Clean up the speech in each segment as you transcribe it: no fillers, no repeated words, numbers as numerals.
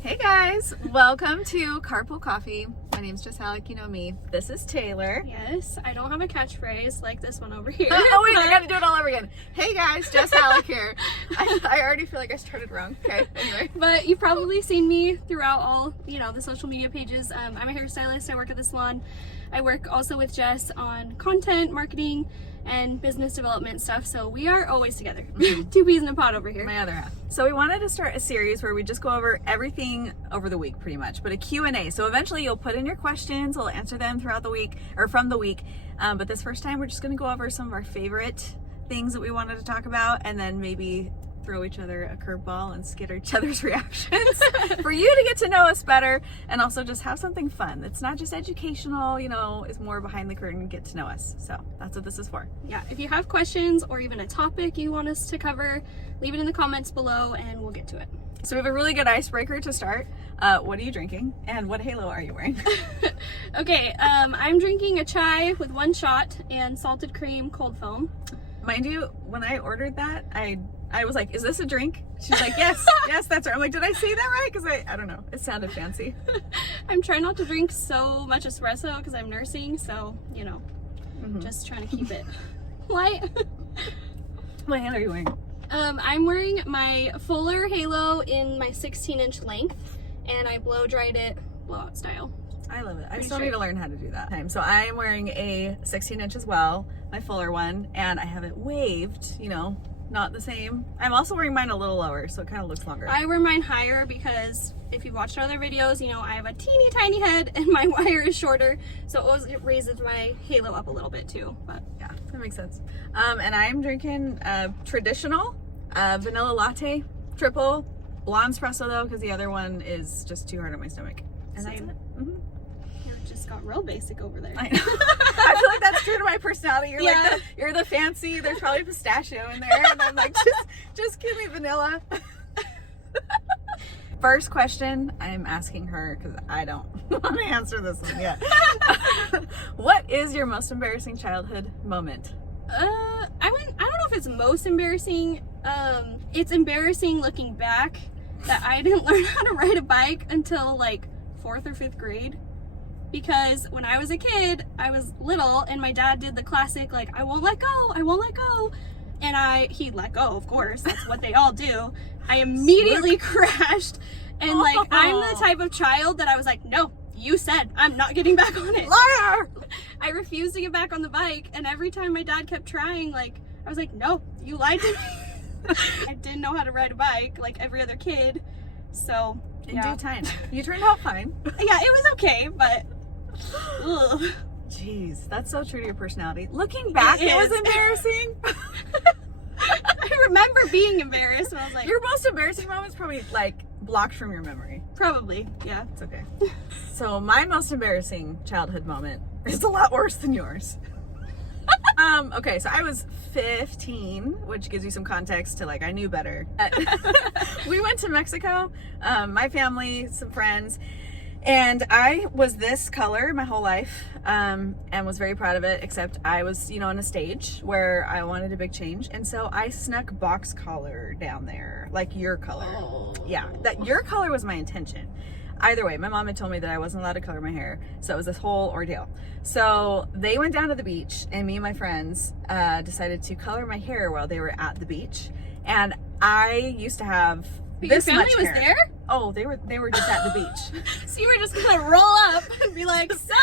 Hey guys, welcome to Carpool Coffee. My name's Jess Halleck, you know me. This is Taylor. Yes, I don't have a catchphrase like this one over here. Oh wait, I gotta do it all over again. Hey guys, Jess Halleck here. I already feel like I started wrong. Okay, anyway. But you've probably seen me throughout all, the social media pages. I'm a hairstylist. I work at the salon. I work also with Jess on content, marketing, and business development stuff. So we are always together. Two peas in a pod over here. My other half. So we wanted to start a series where we just go over everything over the week pretty much, but a Q&A. So eventually you'll put in your questions, we'll answer them throughout the week or from the week. But this first time we're just gonna go over some of our favorite things that we wanted to talk about and then maybe throw each other a curveball and get each other's reactions for you to get to know us better and also just have something fun. It's not just educational, it's more behind the curtain, get to know us. So that's what this is for. Yeah, if you have questions or even a topic you want us to cover, leave it in the comments below and we'll get to it. So we have a really good icebreaker to start. What are you drinking and what halo are you wearing? Okay, I'm drinking a chai with one shot and salted cream cold foam. Mind you, when I ordered that, I was like, is this a drink? She's like, yes, yes, that's right. I'm like, did I say that right? Because I don't know. It sounded fancy. I'm trying not to drink so much espresso because I'm nursing. So, just trying to keep it light. What halo are you wearing? I'm wearing my Fuller Halo in my 16-inch length. And I blow dried it blowout style. I love it. I still need to learn how to do that. So I'm wearing a 16-inch as well, my Fuller one. And I have it waved, not the same. I'm also wearing mine a little lower, so it kind of looks longer. I wear mine higher because if you've watched other videos, I have a teeny tiny head and my wire is shorter, so it raises my halo up a little bit too. But yeah, that makes sense. And I'm drinking traditional vanilla latte, triple, blonde espresso though, because the other one is just too hard on my stomach. And same. That's it. Mm-hmm. You just got real basic over there. I know. I feel like that's true to my personality. You're Yeah. like you're the fancy. There's probably pistachio in there, and I'm like, just give me vanilla. First question I'm asking her because I don't want to answer this one yet. What is your most embarrassing childhood moment? I don't know if it's most embarrassing. It's embarrassing looking back that I didn't learn how to ride a bike until like 4th or 5th grade. Because when I was a kid, I was little and my dad did the classic, like, I won't let go. And he let go, of course. That's what they all do. I immediately crashed. And I'm the type of child that I was like, no, you said I'm not getting back on it. Liar! I refused to get back on the bike. And every time my dad kept trying, I was like, no, you lied to me. I didn't know how to ride a bike like every other kid. So, in due time. You turned out fine. Yeah, it was okay, but ugh. Jeez, that's so true to your personality. Looking back, it was embarrassing. I remember being embarrassed and I was like, your most embarrassing moment's probably blocked from your memory. probably, yeah. It's okay. So my most embarrassing childhood moment is a lot worse than yours. Okay, so I was 15, which gives you some context to I knew better. We went to Mexico, my family, some friends, and I was this color my whole life, and was very proud of it, except I was, on a stage where I wanted a big change, and so I snuck box color down there, like your color. Oh. Yeah, that your color was my intention. Either way, my mom had told me that I wasn't allowed to color my hair, so it was this whole ordeal. So they went down to the beach, and me and my friends decided to color my hair while they were at the beach. And I used to have But this your family much was hair. there? Oh, they were just at the beach. So you were just gonna roll up and be like, so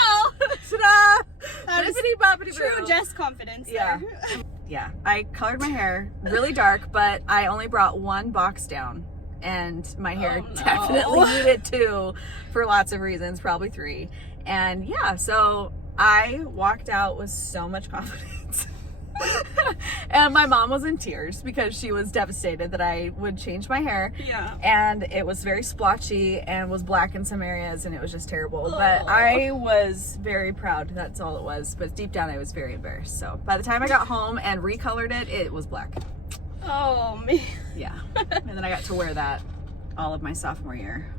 Ta-da! that is Bippity-boppity-boo. true Jess confidence Yeah. there. Yeah, I colored my hair really dark, but I only brought one box down. And my hair Oh, no. definitely needed 2 for lots of reasons, probably 3. And yeah, so I walked out with so much confidence. And my mom was in tears because she was devastated that I would change my hair. Yeah. And it was very splotchy and was black in some areas and it was just terrible. But Oh. I was very proud. That's all it was. But deep down I was very embarrassed. So by the time I got home and recolored it, it was black. Oh, man. Yeah. And then I got to wear that all of my sophomore year.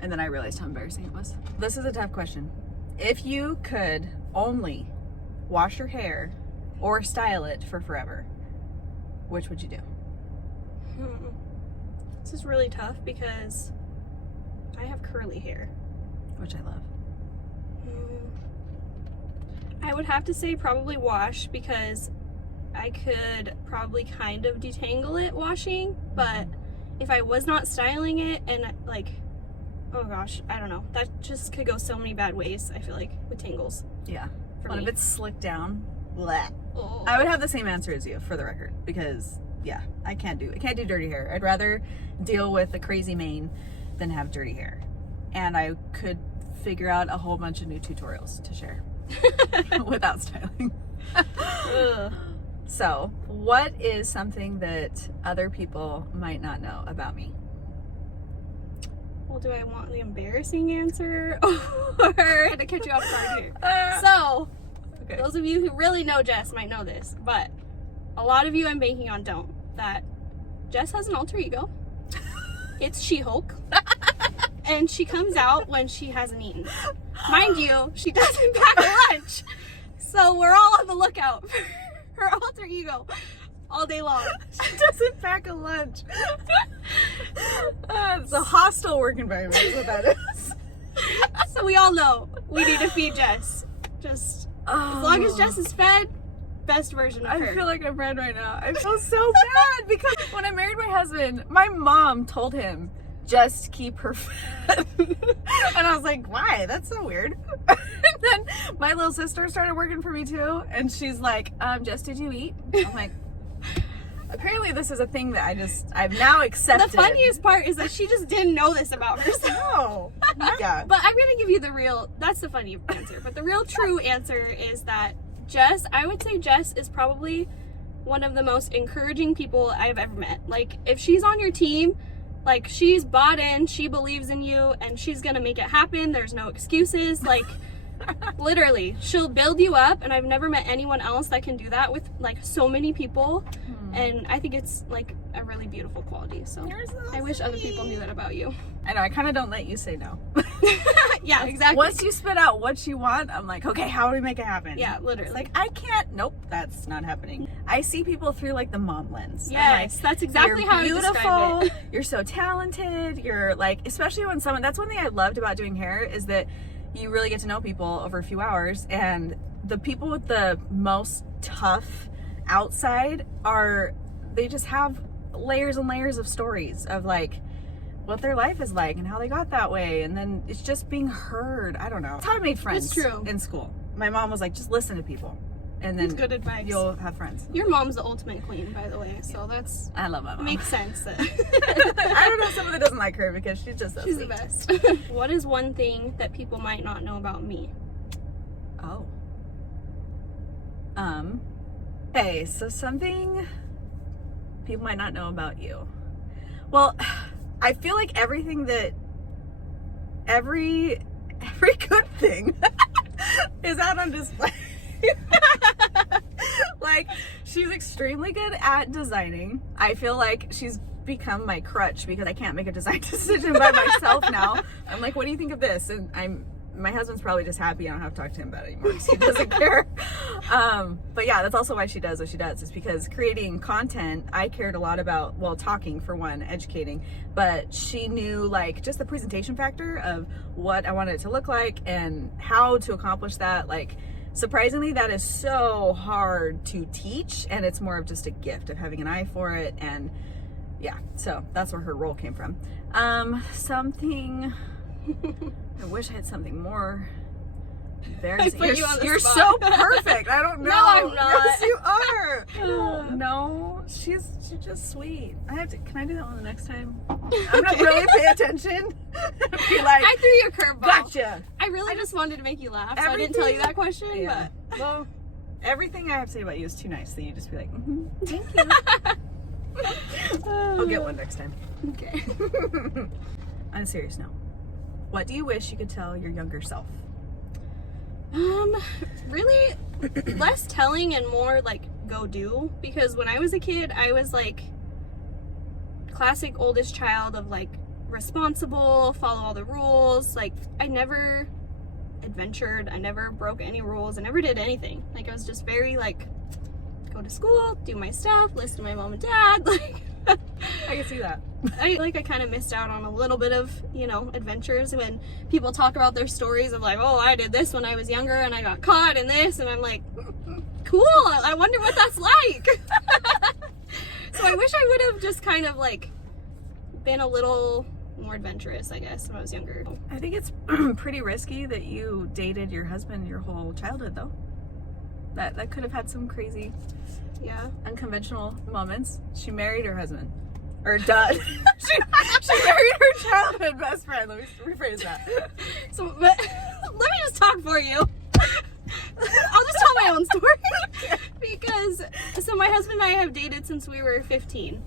And then I realized how embarrassing it was. This is a tough question. If you could only wash your hair or style it for forever, which would you do? This is really tough because I have curly hair. Which I love. I would have to say probably wash, because I could probably kind of detangle it washing, but if I was not styling it and like, oh gosh, I don't know. That just could go so many bad ways, I feel like, with tangles. Yeah. For What me. if it's slicked down? Blech. Oh. I would have the same answer as you, for the record, because yeah, I can't do dirty hair. I'd rather deal with a crazy mane than have dirty hair. And I could figure out a whole bunch of new tutorials to share without styling. Ugh. So, what is something that other people might not know about me? Well, do I want the embarrassing answer or to catch you off guard here? So, Okay. those of you who really know Jess might know this, but a lot of you I'm banking on don't. That Jess has an alter ego. It's She-Hulk. And she comes out when she hasn't eaten. Mind you, she doesn't pack a lunch. So we're all on the lookout for her alter ego all day long. She doesn't pack a lunch. It's a hostile work environment, is what that is. So we all know we need to feed Jess. Just as long as Jess is fed, best version of her. I feel like I'm red right now. I feel so bad because when I married my husband, my mom told him, just keep her fed. And I was like, why? That's so weird. And then my little sister started working for me too. And she's like, Jess, did you eat? I'm like, apparently this is a thing that I've now accepted. The funniest part is that she just didn't know this about herself. No. Yeah. But I'm gonna give you the real, that's the funny answer. But the real true answer is that I would say Jess is probably one of the most encouraging people I've ever met. Like, if she's on your team, like, she's bought in, she believes in you, and she's gonna make it happen. There's no excuses. Like, literally, she'll build you up, and I've never met anyone else that can do that with, like, so many people. And I think it's, like, a really beautiful quality. So You're so I wish other sweet. people knew that about you. I know, I kind of don't let you say no. Yeah, exactly. Once you spit out what you want, I'm like, okay, how do we make it happen? Yeah, literally. It's like, I can't, nope, that's not happening. I see people through like the mom lens. I'm Yes, like, that's exactly you're how I would describe beautiful, it. you're so talented, you're like, especially when that's one thing I loved about doing hair is that you really get to know people over a few hours, and the people with the most tough outside they just have layers and layers of stories of like what their life is like and how they got that way, and then it's just being heard. I don't know. That's how I made friends. It's true. In school. My mom was like, just listen to people, and then That's good advice. you'll have friends. Your mom's the ultimate queen, by the way, so that's I love my mom. makes sense. That I don't know if someone that doesn't like her because she's just so she's the sweet. best. What is one thing that people might not know about me? Oh. Hey, so something people might not know about you. Well, I feel like every good thing is out on display. Like, she's extremely good at designing. I feel like she's become my crutch because I can't make a design decision by myself now. I'm like, what do you think of this? And my husband's probably just happy I don't have to talk to him about it anymore because he doesn't care. But yeah, that's also why she does what she does. It's because creating content, I cared a lot about, well, talking for one, educating, but she knew like just the presentation factor of what I wanted it to look like and how to accomplish that. Like, surprisingly, that is so hard to teach, and it's more of just a gift of having an eye for it. And yeah, so that's where her role came from. Something I wish I had something more embarrassing. I put you on the You're spot. so perfect. I don't know. No, I'm not. Yes, you are. No, she's just sweet. Can I do that one the next time? I'm not really pay attention. Be like, I threw you a curveball. gotcha. I really just wanted to make you laugh, so I didn't tell you that question. Yeah. But Well, everything I have to say about you is too nice that you just be like, thank you. I'll get one next time. okay. On a serious note, what do you wish you could tell your younger self? Really less telling and more like go do, because when I was a kid I was like classic oldest child of like responsible, follow all the rules. Like, I never adventured, I never broke any rules, I never did anything. Like, I was just very like go to school, do my stuff, listen to my mom and dad. Like, I can see that. I kind of missed out on a little bit of, you know, adventures when people talk about their stories of like, oh, I did this when I was younger and I got caught in this, and I'm like, cool, I wonder what that's like. So I wish I would have just kind of like been a little more adventurous, I guess, when I was younger. I think it's pretty risky that you dated your husband your whole childhood, though. That could have had some crazy, Yeah. unconventional moments. She married her husband. Or dud. she married her childhood best friend. Let me rephrase that. So, but let me just talk for you. I'll just tell my own story. Because, so my husband and I have dated since we were 15.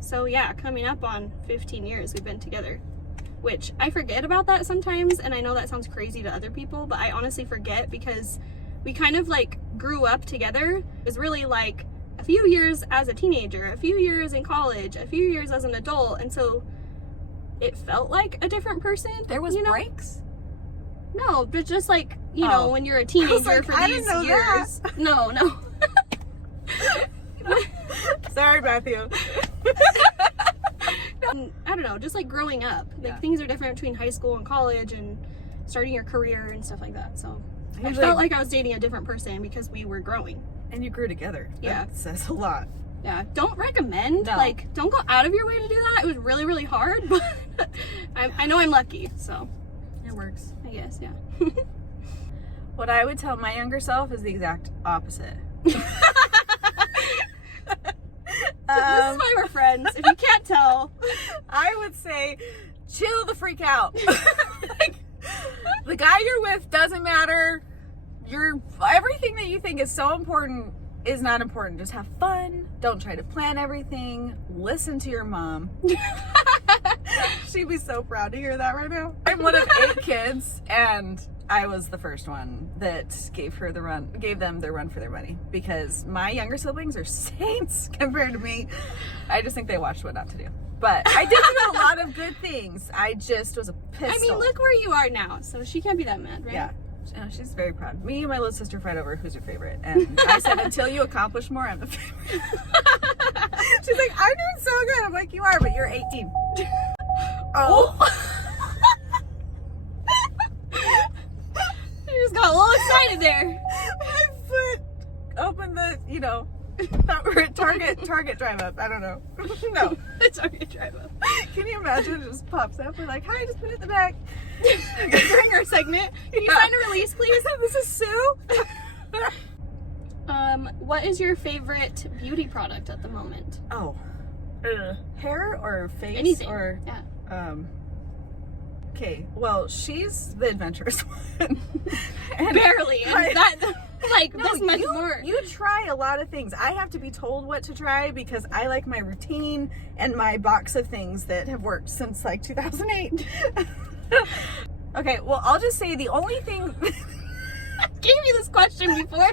So yeah, coming up on 15 years we've been together. Which, I forget about that sometimes, and I know that sounds crazy to other people, but I honestly forget because we kind of like grew up together. It was really like a few years as a teenager, a few years in college, a few years as an adult, and so it felt like a different person. There was you know? breaks? No, but just like, you know, when you're a teenager like, for I these didn't know years. No. Sorry, Matthew. I don't know, just like growing up. Like Yeah. things are different between high school and college and starting your career and stuff like that. So I Usually- felt like I was dating a different person because we were growing. And you grew together. Yeah. That says a lot. Yeah, don't recommend. No. Like, don't go out of your way to do that. It was really, really hard, but I know I'm lucky, so It works. I guess, yeah. What I would tell my younger self is the exact opposite. This is why we're friends. If you can't tell, I would say, chill the freak out. Like, the guy you're with doesn't matter. Everything that you think is so important is not important. Just have fun. Don't try to plan everything. Listen to your mom. She'd be so proud to hear that right now. I'm one of 8 kids, and I was the first one that gave them the run for their money, because my younger siblings are saints compared to me. I just think they watched What Not to Do. But I did do a lot of good things. I just was a pistol. I mean, look where you are now, so she can't be that mad, right? Yeah. She's very proud. Me and my little sister fight over who's her favorite. And I said, until you accomplish more, I'm the favorite. She's like, I'm doing so good. I'm like, you are, but you're 18. Oh. You just got a little excited there. My foot opened the, thought we were at Target drive up. I don't know. No. It's okay, drive up. Can you imagine? It just pops up. We're like, hi, just put it in the back. During our segment, can you sign a release, please? This is Sue. What is your favorite beauty product at the moment? Oh. Hair or face? Anything. Or, yeah. Okay, well, she's the adventurous one. And Barely. And that, like, no, this much more. You try a lot of things. I have to be told what to try because I like my routine and my box of things that have worked since like 2008. Okay, well, I'll just say the only thing. I gave you this question before.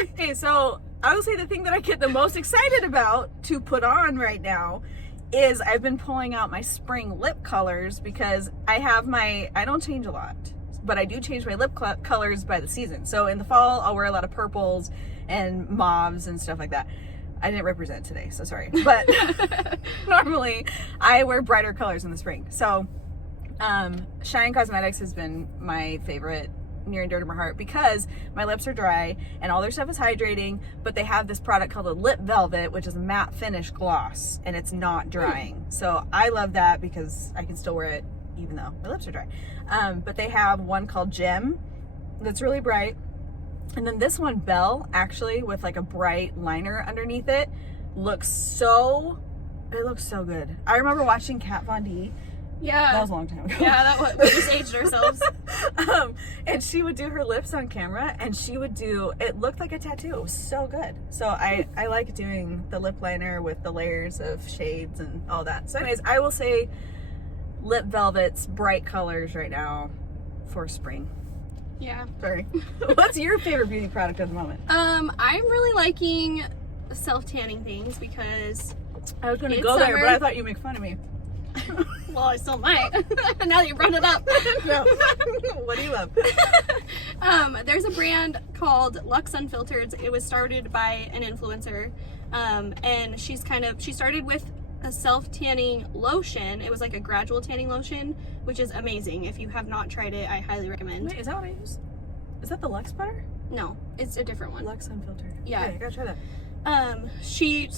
Okay, so I will say the thing that I get the most excited about to put on right now is I've been pulling out my spring lip colors because I don't change a lot, but I do change my lip colors by the season. So in the fall, I'll wear a lot of purples and mauves and stuff like that. I didn't represent today, so sorry. But normally I wear brighter colors in the spring. So Shine Cosmetics has been my favorite, near and dear to my heart, because my lips are dry and all their stuff is hydrating, but they have this product called a Lip Velvet, which is a matte finish gloss, and it's not drying. So I love that because I can still wear it even though my lips are dry. But they have one called Gem that's really bright, and then this one, Belle, actually, with like a bright liner underneath it, looks so good. I remember watching Kat Von D. Yeah. That was a long time ago. Yeah, we just aged ourselves. And she would do her lips on camera, and it looked like a tattoo. It was so good. So I like doing the lip liner with the layers of shades and all that. So anyways, I will say Lip Velvet's bright colors right now for spring. Yeah. Sorry. What's your favorite beauty product at the moment? I'm really liking self-tanning things because I was going to It's go there, summer. but I thought you make fun of me. well, I still might. Now that you brought it up. No. What do you love? There's a brand called Luxe Unfiltered. It was started by an influencer, and she started with a self-tanning lotion. It was like a gradual tanning lotion, which is amazing. If you have not tried it, I highly recommend. Wait, is that what I use? Is that the Lux butter? No, it's a different one. Lux Unfiltered. Yeah. Okay, I gotta try that. She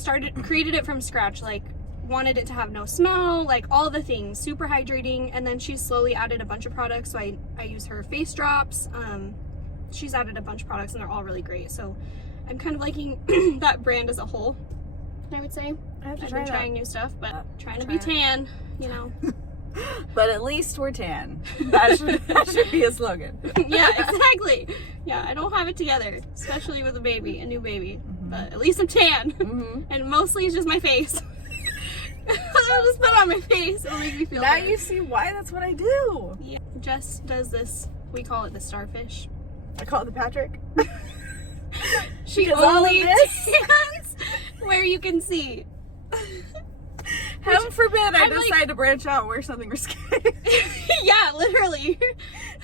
created it from scratch, like wanted it to have no smell, like all the things, super hydrating, and then she slowly added a bunch of products. So I use her face drops. She's added a bunch of products and they're all really great. So I'm kind of liking that brand as a whole, I would say. I've been trying new stuff, but trying to be tan, you know. But at least we're tan. That should be a slogan. Yeah, exactly. Yeah, I don't have it together, especially with a new baby. But at least I'm tan. And mostly it's just my face. I'll just put it on my face. It'll make me feel Now better. you see why that's what I do. Yeah. Jess does this, we call it the starfish. I call it the Patrick. She Because all of only this- tans where you can see. Heaven forbid I I'm like- decide to branch out and wear something risque. Yeah, literally.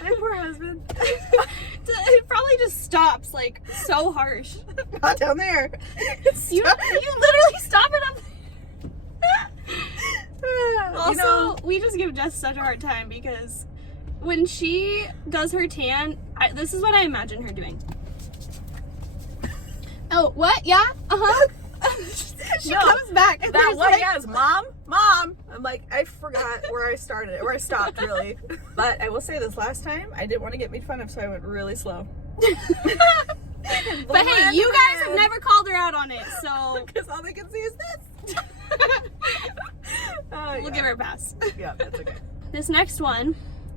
My poor husband. It probably just stops, like, so harsh. Not down there. You literally stop it up there. Also, You know, we just give Jess such a hard time because when she does her tan, this is what I imagine her doing. Oh, what? Yeah? Uh-huh. She No, comes back and that there's one, like, yes, mom. I'm like, I forgot where I stopped, really. But I will say this last time, I didn't want to get made fun of, so I went really slow. But hey, you guys have never called her out on it, so Because all they can see is this. we'll give her a pass. Yeah, that's okay. This next one,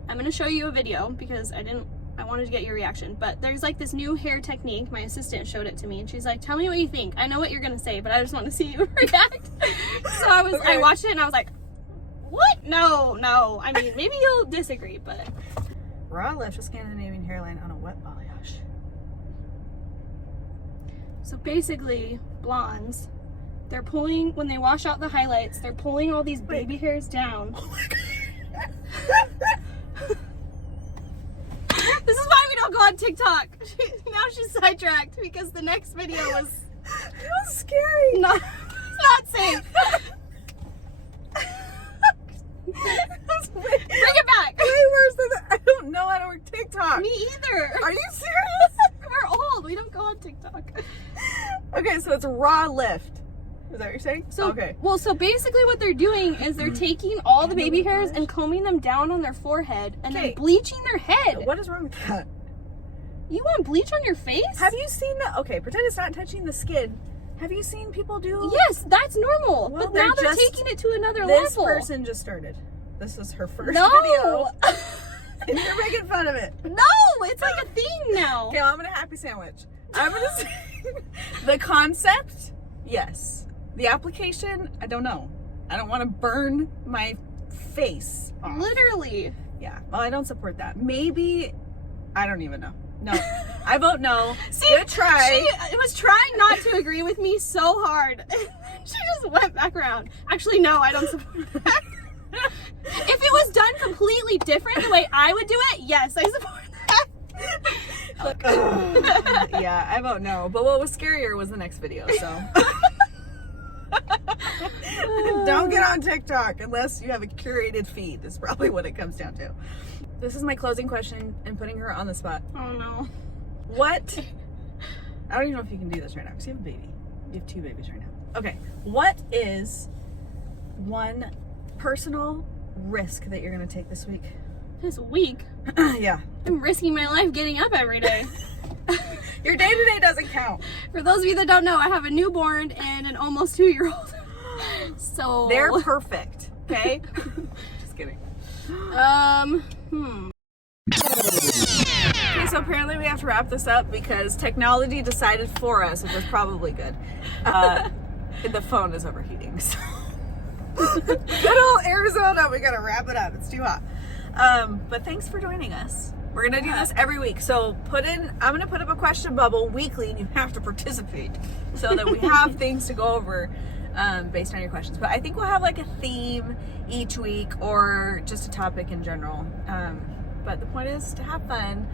I'm going to show you a video because I wanted to get your reaction, but there's like this new hair technique. My assistant showed it to me and she's like, tell me what you think. I know what you're going to say, but I just want to see you react. So I watched it and I was like, what? No. I mean, maybe you'll disagree, but. Raw lift a Scandinavian hairline on a wet balayage. So basically, blondes, they're pulling, when they wash out the highlights, they're pulling all these baby hairs down. Oh my god. This is why we don't go on TikTok. Now she's sidetracked because the next video was It was scary. not safe. Bring it back. Way worse than that. I don't know how to work TikTok. Me either. Are you serious? We're old. We don't go on TikTok. Okay, so it's a raw lift. Is that what you're saying? So, okay. well, so basically what they're doing is they're taking all the baby hairs and combing them down on their forehead and then Okay. bleaching their head. What is wrong with that? You want bleach on your face? Have you seen the? Okay, pretend it's not touching the skin. Have you seen people do? Yes, that's normal. Well, but now they're just- taking it to another This level. person just started. This is her first No. video. And you're making fun of it. No, it's like a thing now. Okay, well, I'm gonna happy sandwich. I'm gonna say the concept, yes. The application, I don't know. I don't want to burn my face off. Literally. Yeah. Well, I don't support that. Maybe, I don't even know. No, I vote no. See, Good try. She was trying not to agree with me so hard. She just went back around. Actually, no, I don't support that. If it was done completely different the way I would do it, yes, I support that. Yeah, I vote no. But what was scarier was the next video, so. Don't get on TikTok unless you have a curated feed. That's probably what it comes down to. This is my closing question and putting her on the spot. Oh no. What? I don't even know if you can do this right now because you have a baby. You have 2 babies right now. Okay. What is one personal risk that you're going to take this week? This week, Yeah. I'm risking my life getting up every day. Your day-to-day doesn't count. For those of you that don't know, I have a newborn and an almost 2-year-old. So They're perfect. Okay? Just kidding. Okay, so apparently we have to wrap this up because technology decided for us, which was probably good. The phone is overheating. So. Good old Arizona, we gotta wrap it up. It's too hot. But thanks for joining us. We're gonna do this every week. So I'm gonna put up a question bubble weekly and you have to participate so that we have things to go over based on your questions. But I think we'll have like a theme each week or just a topic in general. But the point is to have fun,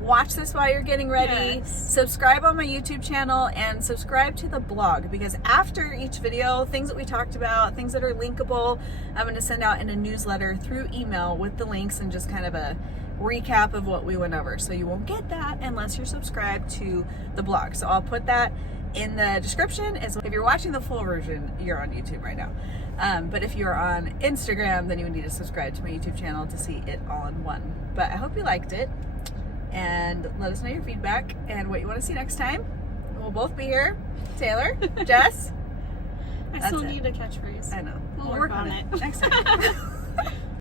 watch this while you're getting ready. Yes. Subscribe on my YouTube channel and subscribe to the blog, because after each video, things that we talked about, things that are linkable, I'm going to send out in a newsletter through email with the links and just kind of a recap of what we went over. So you won't get that unless you're subscribed to the blog. So I'll put that in the description. As if you're watching the full version, you're on YouTube right now. But if you're on Instagram, then you would need to subscribe to my YouTube channel to see it all in one. But I hope you liked it, and let us know your feedback and what you want to see next time. We'll both be here. Taylor, Jess. I That's still it. need a catchphrase. I know. We'll work on it. next time.